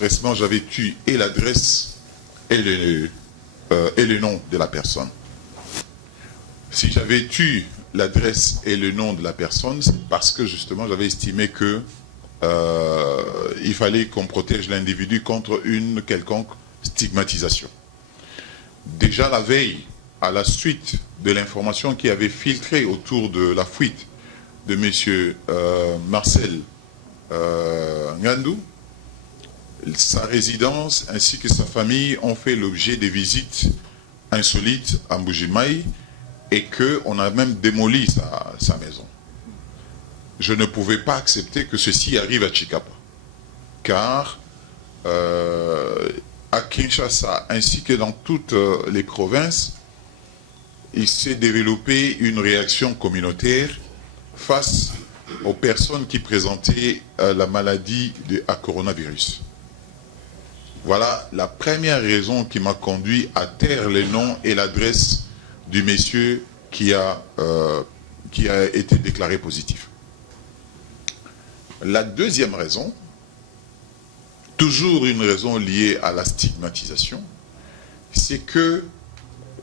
expressement j'avais tué et l'adresse et le nom de la personne. Si j'avais tué l'adresse et le nom de la personne, c'est parce que justement j'avais estimé que il fallait qu'on protège l'individu contre une quelconque stigmatisation. Déjà la veille, à la suite de l'information qui avait filtré autour de la fuite de M. Marcel Ngandou, sa résidence ainsi que sa famille ont fait l'objet de visites insolites à Mbujimaï et qu'on a même démoli sa maison. Je ne pouvais pas accepter que ceci arrive à Chikapa, car à Kinshasa ainsi que dans toutes les provinces, il s'est développé une réaction communautaire face aux personnes qui présentaient la maladie à coronavirus. Voilà la première raison qui m'a conduit à taire le nom et l'adresse du monsieur qui a été déclaré positif. La deuxième raison, toujours une raison liée à la stigmatisation, c'est que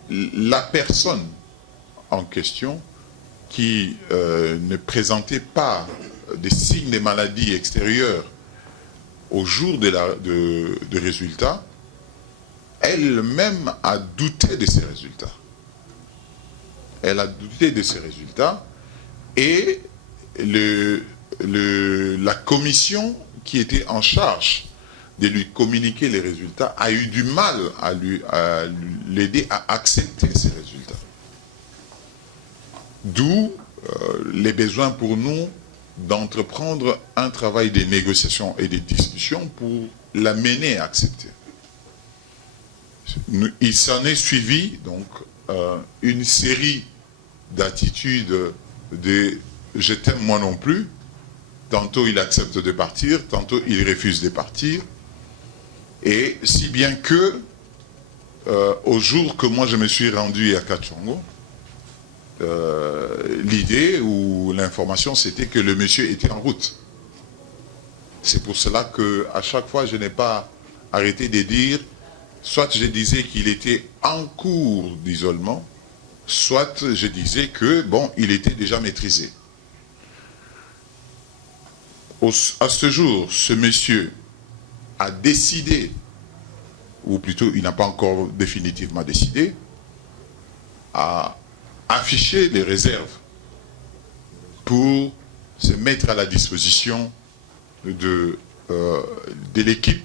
la personne en question qui ne présentait pas des signes de maladie extérieure au jour de résultats, elle-même a douté de ces résultats. Elle a douté de ces résultats et la commission qui était en charge de lui communiquer les résultats a eu du mal à l'aider à accepter ces résultats. D'où les besoins pour nous d'entreprendre un travail de négociation et de discussion pour l'amener à accepter. Il s'en est suivi donc une série d'attitudes de « je t'aime moi non plus », tantôt il accepte de partir, tantôt il refuse de partir, et si bien que au jour que moi je me suis rendu à Kachongo, l'idée ou l'information c'était que le monsieur était en route. C'est pour cela que à chaque fois je n'ai pas arrêté de dire, soit je disais qu'il était en cours d'isolement, soit je disais que bon, il était déjà maîtrisé. À ce jour, ce monsieur a décidé, ou plutôt il n'a pas encore définitivement décidé, à afficher les réserves pour se mettre à la disposition de l'équipe